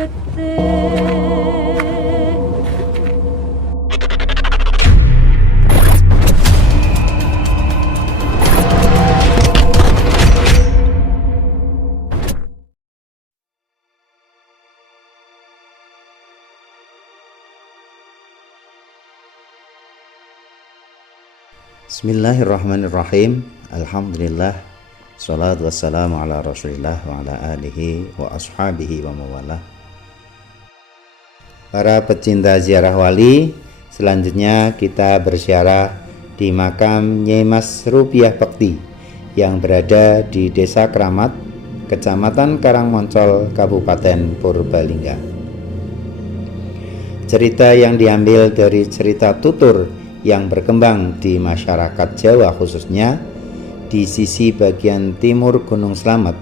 Bismillahirrahmanirrahim. Alhamdulillah. Salatu wassalamu ala rasulillah wa ala alihi wa ashabihi wa mawalah. Para pecinta ziarah wali, selanjutnya kita berziarah di makam Nyai Mas Rupiah Bekti yang berada di Desa Kramat, Kecamatan Karangmoncol, Kabupaten Purbalingga. Cerita yang diambil dari cerita tutur yang berkembang di masyarakat Jawa, khususnya di sisi bagian timur Gunung Slamet.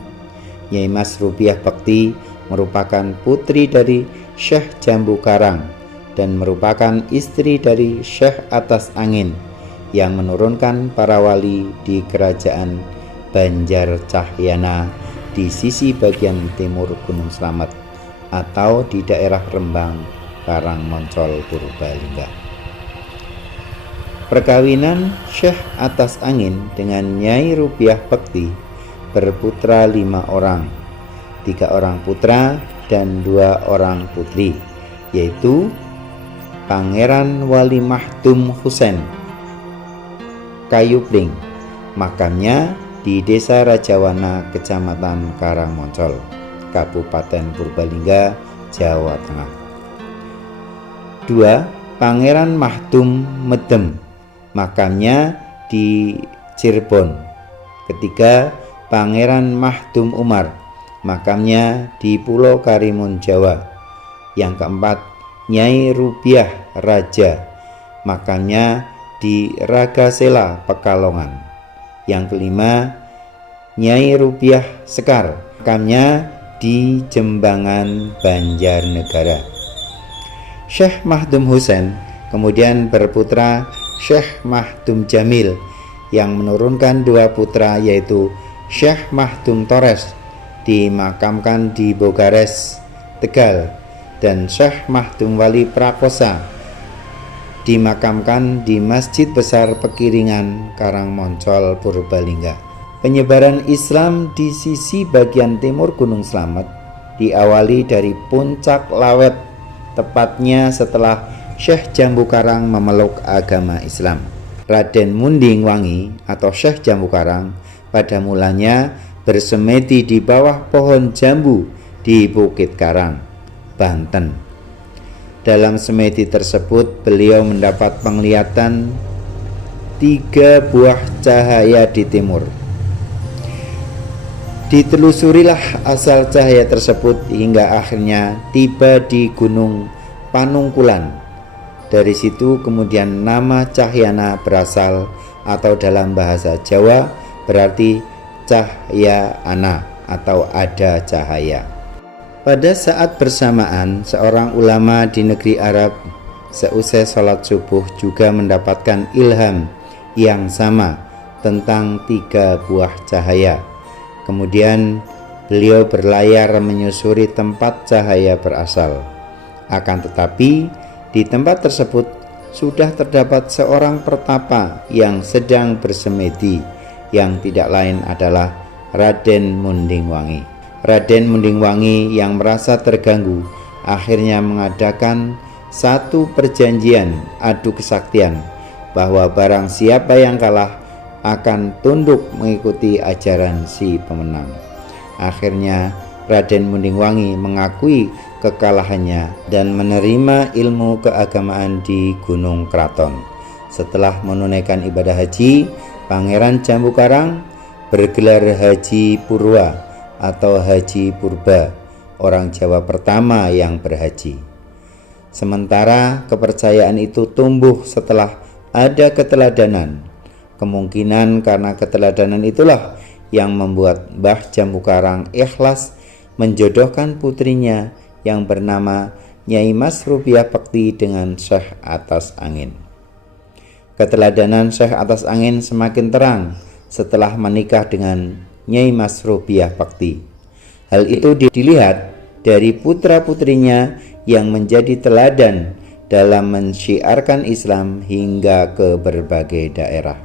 Nyai Mas Rupiah Bekti merupakan putri dari Syekh Jambu Karang dan merupakan istri dari Syekh Atas Angin yang menurunkan para wali di kerajaan Banjar Cahyana di sisi bagian timur Gunung Slamet atau di daerah Rembang, Karangmoncol, Purbalingga. Perkawinan Syekh Atas Angin dengan Nyai Rupiah Bekti berputra 5 orang, 3 orang putra dan 2 orang putri, yaitu Pangeran Wali Mahdum Husein Kayupling, makamnya di Desa Rajawana, Kecamatan Karangmoncol, Kabupaten Purbalingga, Jawa Tengah. 2. Pangeran Mahdum Medem, makamnya di Cirebon. Ketiga, Pangeran Mahdum Umar, makamnya di Pulau Karimun, Jawa. Yang keempat, Nyai Rupiah Raja, makamnya di Ragasela, Pekalongan. Yang kelima, Nyai Rupiah Sekar, makamnya di Jembangan, Banjarnegara. Syekh Mahdum Husein kemudian berputra Syekh Mahdum Jamil yang menurunkan 2 putra, yaitu Syekh Mahdum Tores dimakamkan di Bogares, Tegal, dan Syekh Mahdum Wali Prakosa dimakamkan di Masjid Besar Pekiringan, Karangmoncol, Purbalingga. Penyebaran Islam di sisi bagian timur Gunung Slamet diawali dari Puncak Lawet, tepatnya setelah Syekh Jambu Karang memeluk agama Islam. Raden Munding Wangi atau Syekh Jambu Karang pada mulanya bersemedi di bawah pohon jambu di Bukit Karang, Banten. Dalam semedi tersebut beliau mendapat penglihatan 3 buah cahaya di timur. Ditelusurilah asal cahaya tersebut hingga akhirnya tiba di Gunung Panungkulan. Dari situ kemudian nama Cahyana berasal, atau dalam bahasa Jawa berarti cahya ana atau ada cahaya. Pada saat bersamaan, seorang ulama di negeri Arab seusai sholat subuh juga mendapatkan ilham yang sama tentang 3 buah cahaya. Kemudian beliau berlayar menyusuri tempat cahaya berasal. Akan tetapi di tempat tersebut sudah terdapat seorang pertapa yang sedang bersemedi, yang tidak lain adalah Raden Munding Wangi. Raden Munding Wangi yang merasa terganggu akhirnya mengadakan satu perjanjian adu kesaktian bahwa barang siapa yang kalah akan tunduk mengikuti ajaran si pemenang. Akhirnya Raden Munding Wangi mengakui kekalahannya dan menerima ilmu keagamaan di Gunung Kraton. Setelah menunaikan ibadah haji, Pangeran Jambu Karang bergelar Haji Purwa atau Haji Purba, orang Jawa pertama yang berhaji. Sementara kepercayaan itu tumbuh setelah ada keteladanan. Kemungkinan karena keteladanan itulah yang membuat Mbah Jambu Karang ikhlas menjodohkan putrinya yang bernama Nyai Mas Rupiah Bekti dengan Syekh Atas Angin. Keteladanan Syekh Atas Angin semakin terang setelah menikah dengan Nyai Mas Rupiah Bekti. Hal itu dilihat dari putra-putrinya yang menjadi teladan dalam mensyiarkan Islam hingga ke berbagai daerah.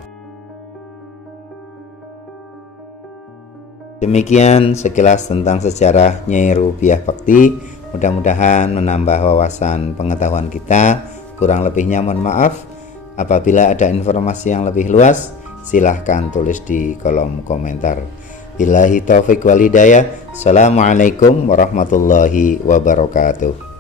Demikian sekilas tentang sejarah Nyai Rubiah Bekti. Mudah-mudahan menambah wawasan pengetahuan kita. Kurang lebihnya mohon maaf. Apabila ada informasi yang lebih luas, silahkan tulis di kolom komentar. Billahi taufiq wal hidayah. Assalamualaikum warahmatullahi wabarakatuh.